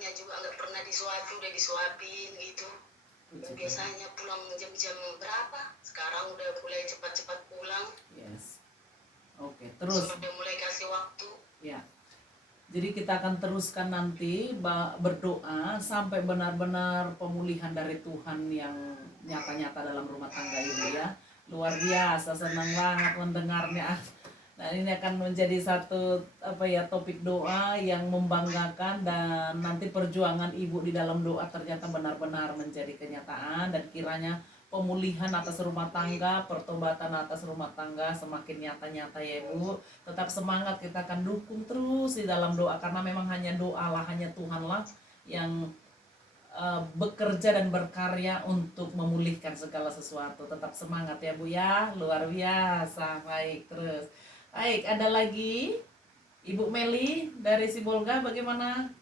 juga nggak pernah disuapi, udah disuapin gitu. Biasanya pulang jam-jam berapa? Sekarang udah mulai cepat-cepat pulang. Yes. Oke, terus sudah mulai kasih waktu. Ya. Jadi kita akan teruskan nanti berdoa sampai benar-benar pemulihan dari Tuhan yang nyata-nyata dalam rumah tangga ini ya. Luar biasa, senang banget mendengarnya. Nah, ini akan menjadi satu topik doa yang membanggakan, dan nanti perjuangan ibu di dalam doa ternyata benar-benar menjadi kenyataan, dan kiranya pemulihan atas rumah tangga, pertobatan atas rumah tangga semakin nyata-nyata ya Ibu. Tetap semangat, kita akan dukung terus di dalam doa, karena memang hanya doa lah, hanya Tuhanlah yang bekerja dan berkarya untuk memulihkan segala sesuatu. Tetap semangat ya Bu ya, luar biasa. Baik, terus. Baik, ada lagi Ibu Meli dari Sibolga, bagaimana?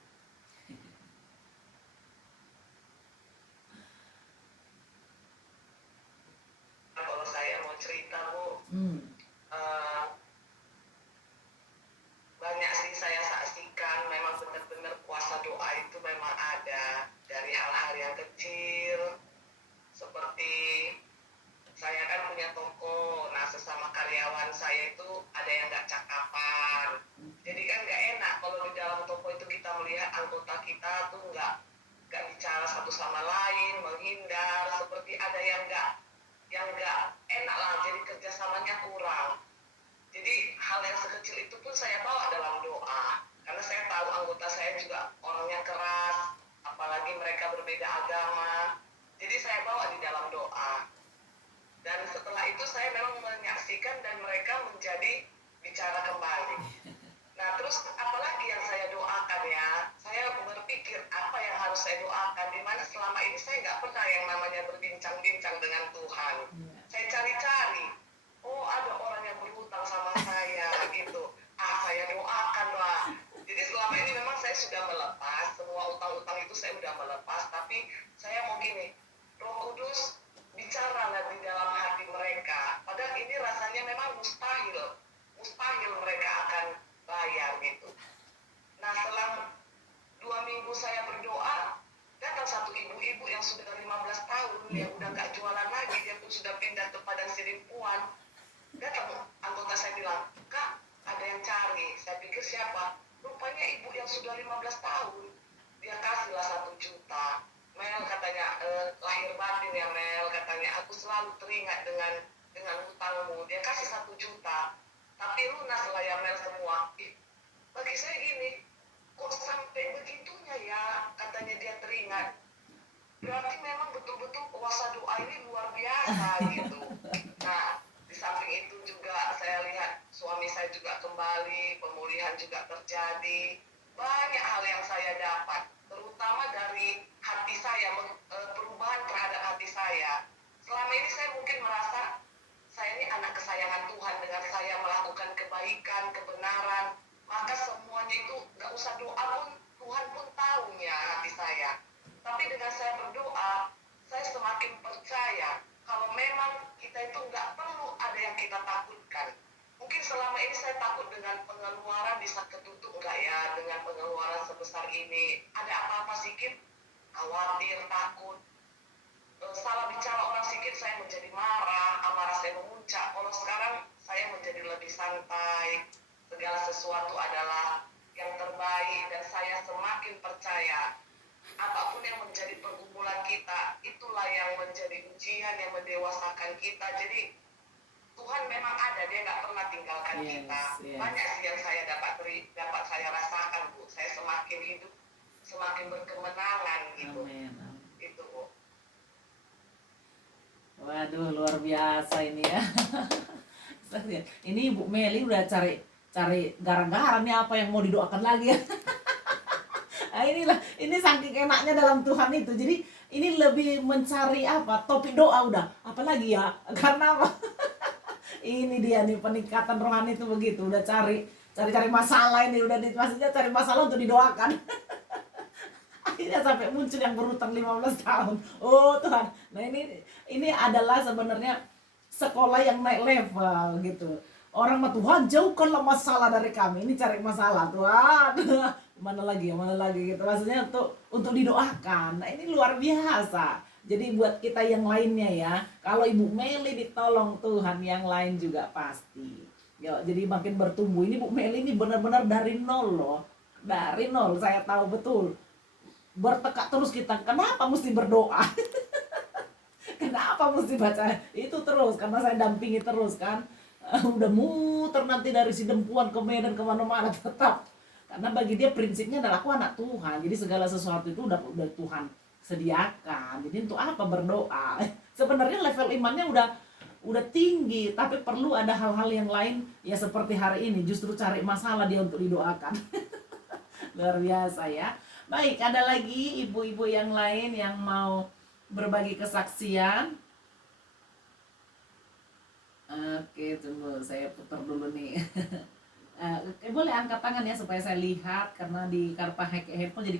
Kalau saya mau cerita Bu, banyak sih saya saksikan, memang benar-benar kuasa doa itu memang ada dari hal-hal yang kecil, seperti saya kan punya toko, nah sesama karyawan saya itu ada yang nggak cakapan, jadi kan nggak enak kalau di dalam toko itu kita melihat anggota kita tuh nggak bicara satu sama lain, menghindar, seperti ada yang nggak enak lah, jadi kerjasamanya kurang. Jadi hal yang sekecil itu pun saya bawa dalam doa, karena saya tahu anggota saya juga orangnya keras, apalagi mereka berbeda agama, jadi saya bawa di dalam doa. Dan setelah itu saya memang menyaksikan dan mereka menjadi bicara kembali. Nah terus apalagi yang saya doakan ya, saya berpikir apa yang harus saya doakan, dimana selama ini saya nggak pernah yang namanya berbincang-bincang dengan Tuhan. Saya cari-cari, oh ada orang yang berhutang sama saya gitu, saya doakan lah. Jadi selama ini memang saya sudah melepas, semua utang-utang itu saya sudah melepas, tapi saya mau gini, Roh Kudus bicaralah di dalam hati mereka, padahal ini rasanya memang mustahil mereka akan bayar gitu. Nah selang 2 minggu saya berdoa, datang satu ibu-ibu yang sudah 15 tahun, yang udah gak jualan lagi, dia pun sudah pindah ke Padang Sidimpuan. Datang anggota saya bilang, Kak ada yang cari. Saya pikir siapa? Rupanya ibu yang sudah 15 tahun. Dia kasihlah 1 juta. Mel katanya, lahir batin ya Mel, katanya aku selalu teringat dengan hutangmu. Dia kasih 1 juta, tapi lunas lah ya Mel semua. Bagi saya gini, kok sampai begitunya ya, katanya dia teringat. Berarti memang betul-betul kuasa doa ini luar biasa gitu. Nah di samping itu juga saya lihat suami saya juga kembali, pemulihan juga terjadi. Banyak hal yang saya dapat, terutama dari hati saya, perubahan terhadap hati saya. Selama ini saya mungkin merasa saya ini anak kesayangan Tuhan, dengan saya melakukan kebaikan, kebenaran, maka semuanya itu gak usah doa pun Tuhan pun tahunya hati saya. Tapi dengan saya berdoa, saya semakin percaya kalau memang kita itu nggak perlu ada yang kita takutkan. Mungkin selama ini saya takut dengan pengeluaran, bisa ketutup nggak ya dengan pengeluaran sebesar ini. Ada apa-apa sedikit, khawatir, takut. Salah bicara orang sedikit saya menjadi marah, amarah saya memuncak. Kalau sekarang saya menjadi lebih santai. Segala sesuatu adalah yang terbaik, dan saya semakin percaya apapun yang menjadi pergumulan kita, itulah yang menjadi ujian yang mendewasakan kita. Jadi Tuhan memang ada, dia nggak pernah tinggalkan kita. Banyak sih yang saya dapat saya rasakan Bu. Saya semakin hidup, semakin berkemenangan gitu. Amen. Itu Bu. Waduh, luar biasa ini ya. Ini Ibu Meli udah cari gara-gara nih apa yang mau didoakan lagi ya. Nah, ini saking enaknya dalam Tuhan itu. Jadi ini lebih mencari topik doa udah. Apalagi ya? Karena apa? Ini dia nih peningkatan rohani itu begitu. Udah cari masalah ini, udah maksudnya cari masalah untuk didoakan. Akhirnya sampai muncul yang berhutang 15 tahun. Oh Tuhan. Nah ini adalah sebenarnya sekolah yang naik level gitu. Orang mah Tuhan jauhkanlah masalah dari kami. Ini cari masalah Tuhan. mana lagi gitu, maksudnya untuk didoakan. Nah ini luar biasa. Jadi buat kita yang lainnya ya, kalau Ibu Meli ditolong Tuhan, yang lain juga pasti. Ya, jadi makin bertumbuh. Ini Bu Meli ini benar-benar dari nol loh, dari nol. Saya tahu betul. Bertekad terus kita. Kenapa mesti berdoa? Kenapa mesti baca itu terus? Karena saya dampingi terus kan. Udah muter nanti dari Sidempuan ke Medan kemana-mana tetap. Karena bagi dia prinsipnya adalah aku anak Tuhan. Jadi segala sesuatu itu udah Tuhan sediakan. Jadi untuk apa berdoa? Sebenarnya level imannya udah tinggi, tapi perlu ada hal-hal yang lain ya, seperti hari ini justru cari masalah dia untuk didoakan. Luar biasa ya. Baik, ada lagi ibu-ibu yang lain yang mau berbagi kesaksian? Oke, tunggu saya putar dulu nih. Boleh angkat tangan ya supaya saya lihat, karena di karpa handphone jadi